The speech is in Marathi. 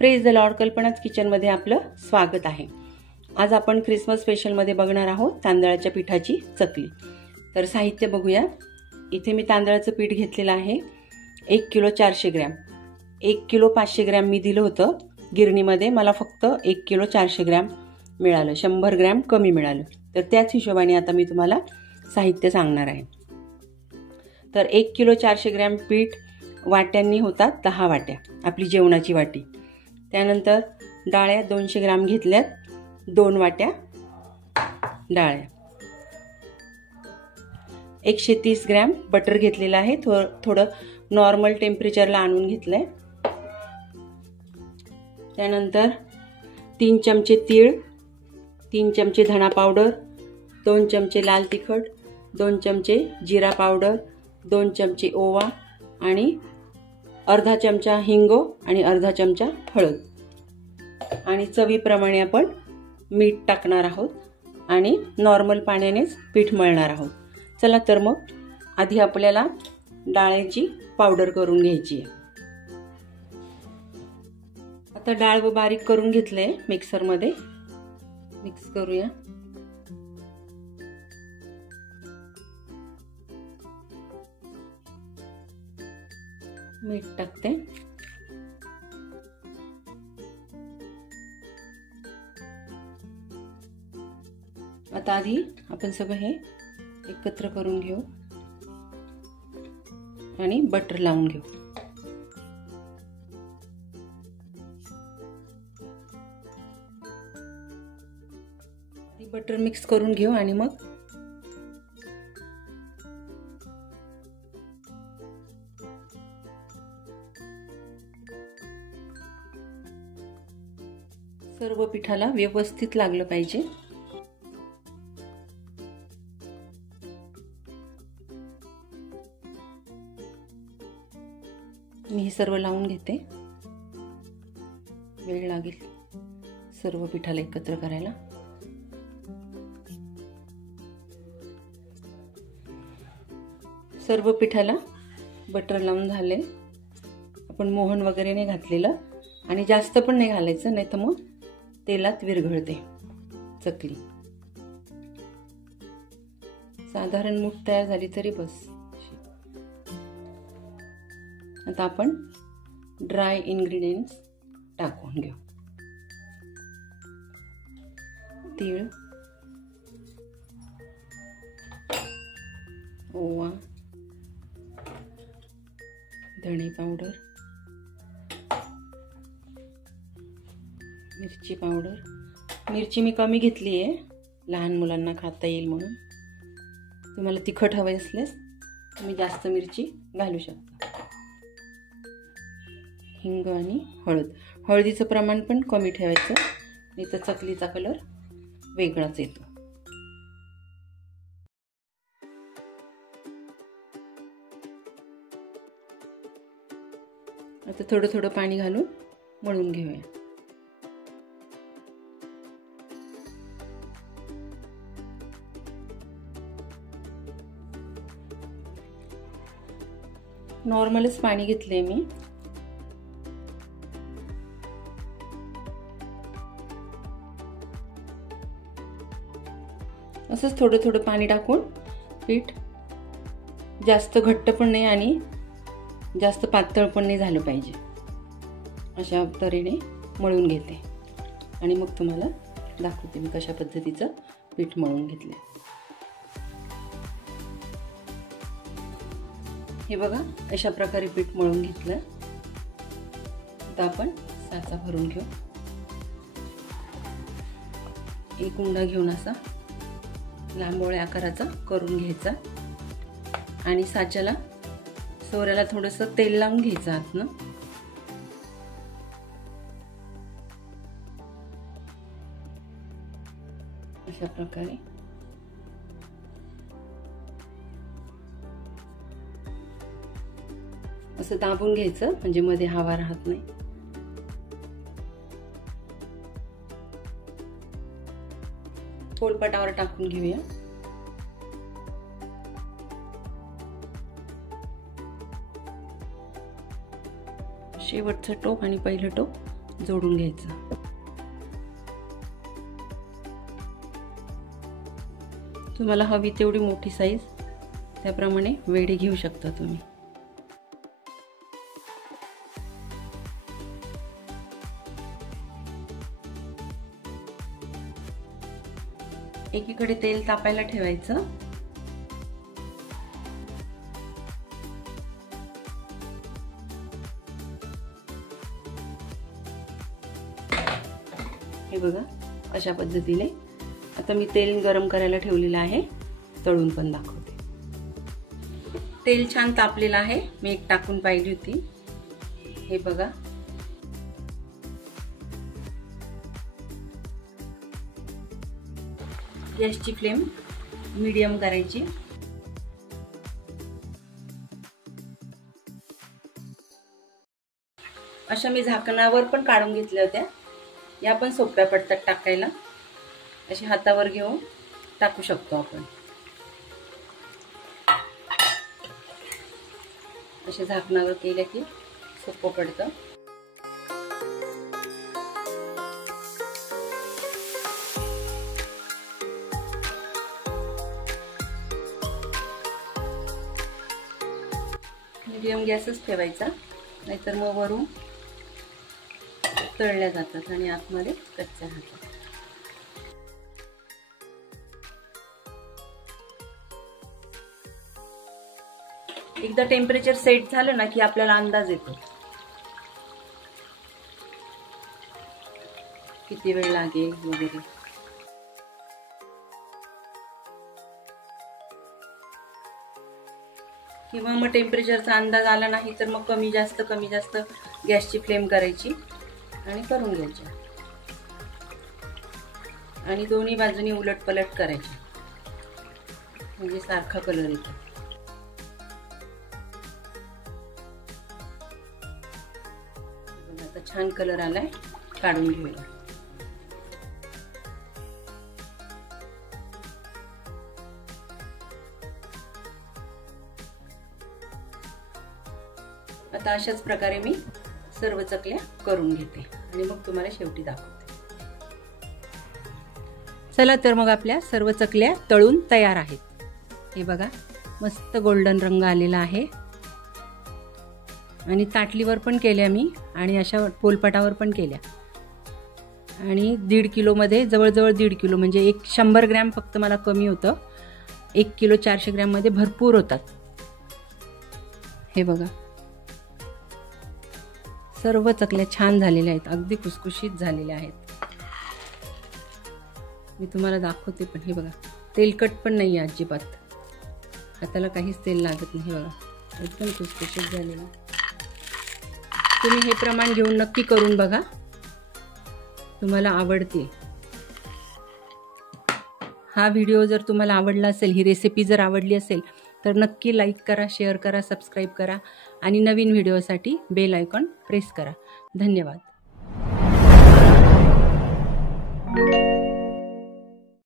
प्रेज द लॉर्ड, कल्पनाच किचनमध्ये आपलं स्वागत आहे। आज आपण ख्रिसमस स्पेशलमध्ये बघणार आहोत तांदळाच्या पिठाची चकली। तर साहित्य बघूया। इथे मी तांदळाचं पीठ घेतलेलं आहे 1 किलो 400 ग्रॅम। 1 किलो 500 ग्रॅम मी दिलं होतं गिरणीमध्ये, मला फक्त 1 किलो 400 ग्रॅम मिळालं, 100 ग्रॅम कमी मिळालं। तर त्याच हिशोबाने आता मी तुम्हाला साहित्य सांगणार आहे। तर 1 किलो 400 ग्रॅम पीठ वाट्यांनी होतात 10 वाट्या, आपली जेवणाची वाटी। त्यानंतर डाळ्या 200 ग्रॅम घेतल्यात, 2 वाट्या डाळ्या। 130 ग्रॅम बटर घेतलेलं आहे, थोडं नॉर्मल टेम्परेचरला आणून घेतलंय। त्यानंतर 3 चमचे तीळ, 3 चमचे धना पावडर, 2 चमचे लाल तिखट, 2 चमचे जिरा पावडर, 2 चमचे ओवा आणि अर्धा चमचा हिंग आणि अर्धा चमचा हळद आणि चवीप्रमाणे आपण मीठ टाकणार आहोत आणि नॉर्मल पाण्यानेच पीठ मळणार आहोत। चला तर मग आधी आपल्याला डाळीची पावडर करून घ्यायची आहे। आता डाळ व बारीक करून घेतलंय मिक्सरमध्ये, मिक्स करूया। मीठ टाकते। आता आधी आपण सगळं हे एकत्र करून घेऊ आणि बटर लावून घेऊ। आधी बटर मिक्स करून घेऊ आणि मग सर्व पिठाला व्यवस्थित लागलं पाहिजे। मी हे सर्व लावून घेते, वेळ लागेल सर्व पिठाला एकत्र करायला। सर्व पिठाला बटर लावून झाले। आपण मोहन वगैरे नाही घातलेलं आणि जास्त पण नाही घालायचं, नाही तर मग तेलात विरघळते चकली। साधारण मूठ तयार झाली तरी बस। आता आपण ड्राय इंग्रेडिएंट्स टाकून घेऊ। तीळ, ओवा, धणे पावडर, मिरची पावडर। मिरची मी कमी घेतली आहे, लहान मुलांना खाता येईल म्हणून। तुम्हाला तिखट हवे असल्यास तुम्ही जास्त मिरची घालू शकता। हिंग आणि हळद, हळदीचं प्रमाण पण कमी ठेवायचं, नाही तर चकलीचा कलर वेगळाच येतो। आता थोडं थोडं पाणी घालून मळून घेऊया। नॉर्मलच पाणी घेतले मी। असंच थोडं थोडं पाणी टाकून पीठ जास्त घट्ट पण नाही आणि जास्त पातळ पण नाही झालं पाहिजे, अशा तऱ्हेने मळून घेते आणि मग तुम्हाला दाखवते मी कशा पद्धतीचं पीठ मळून घेतलंय। हे बघा, अशा प्रकारे पीठ मळून घेतलं। आता आपण साचा भरून घेऊ। एक उंडा घेऊन असा लांबोळ्या आकाराचा करून घ्यायचा आणि साच्याला सोऱ्याला थोडंसं तेल लावून घ्यायचं आतनं। अशा प्रकारे असं दाबून घ्यायचं, म्हणजे मध्ये हवा राहत नाही। पोळपाटावर टाकून घेऊया। शेवटचं टोक आणि पहिलं टोक जोडून घ्यायचं। तुम्हाला हवी तेवढी मोठी साईज त्याप्रमाणे वेढे घेऊ शकता तुम्ही। एकीकडे तेल तापायला ठेवायचं। हे बघा अशा पद्धतीने आता मी तेल गरम करायला ठेवलेलं आहे, तळून पण दाखवते। तेल छान तापलेलं आहे, मी एक टाकून पाहिली होती। हे बघा गॅसची फ्लेम मीडियम करायची। अशा मी झाकणावर पण काढून घेतल्या होत्या, या पण सोप्या पडतात टाकायला। अशी हातावर घेऊन टाकू शकतो आपण। असे झाकणावर केल्या की सोपं पडतं। मीडियम गॅसच ठेवायचा, नाहीतर मग वरून तळल्या जातात आणि आतमध्ये कच्च्या राहतात। एकदा टेम्परेचर सेट झालं ना की आपल्याला अंदाज येतो किती वेळ लागेल वगैरे। किंवा मग टेम्परेचरचा अंदाज आला नाही तर मग कमी जास्त गॅसची फ्लेम करायची आणि करून घ्यायची आणि दोन्ही बाजूनी उलटपलट करायची, म्हणजे सारखा कलर येतो। आता छान कलर आलाय, काढून घेऊया। आता अशाच प्रकारे मी सर्व चकल्या करून घेते आणि मग तुम्हाला शेवटी दाखवते। चला तर मग आपल्या सर्व चकल्या तळून तयार आहेत। हे बघा मस्त गोल्डन रंग आलेला आहे आणि ताटलीवर पण केल्या मी आणि अशा पोलपाटावर पण केल्या आणि 1.5 किलो मध्ये जवळजवळ 1.5 किलो म्हणजे 100 ग्रॅम फक्त मला कमी होतं। 1 किलो 400 ग्रॅम मध्ये भरपूर होतात। हे बघा सर्व चकल्या छान झालेल्या आहेत, अगदी खुसखुशीत झालेल्या आहेत। मी तुम्हाला दाखवते पण हे बघा तेलकट पण नाही आहे अजिबात, हाताला काहीच तेल लागत नाही। बघा एकदम खुसखुशीत झालेला। तुम्ही हे प्रमाण घेऊन नक्की करून बघा, तुम्हाला आवडते। हा व्हिडिओ जर तुम्हाला आवडला असेल, ही रेसिपी जर आवडली असेल तर नक्की लाईक करा, शेअर करा, सबस्क्राईब करा आणि नवीन व्हिडिओसाठी बेल आयकॉन प्रेस करा। धन्यवाद।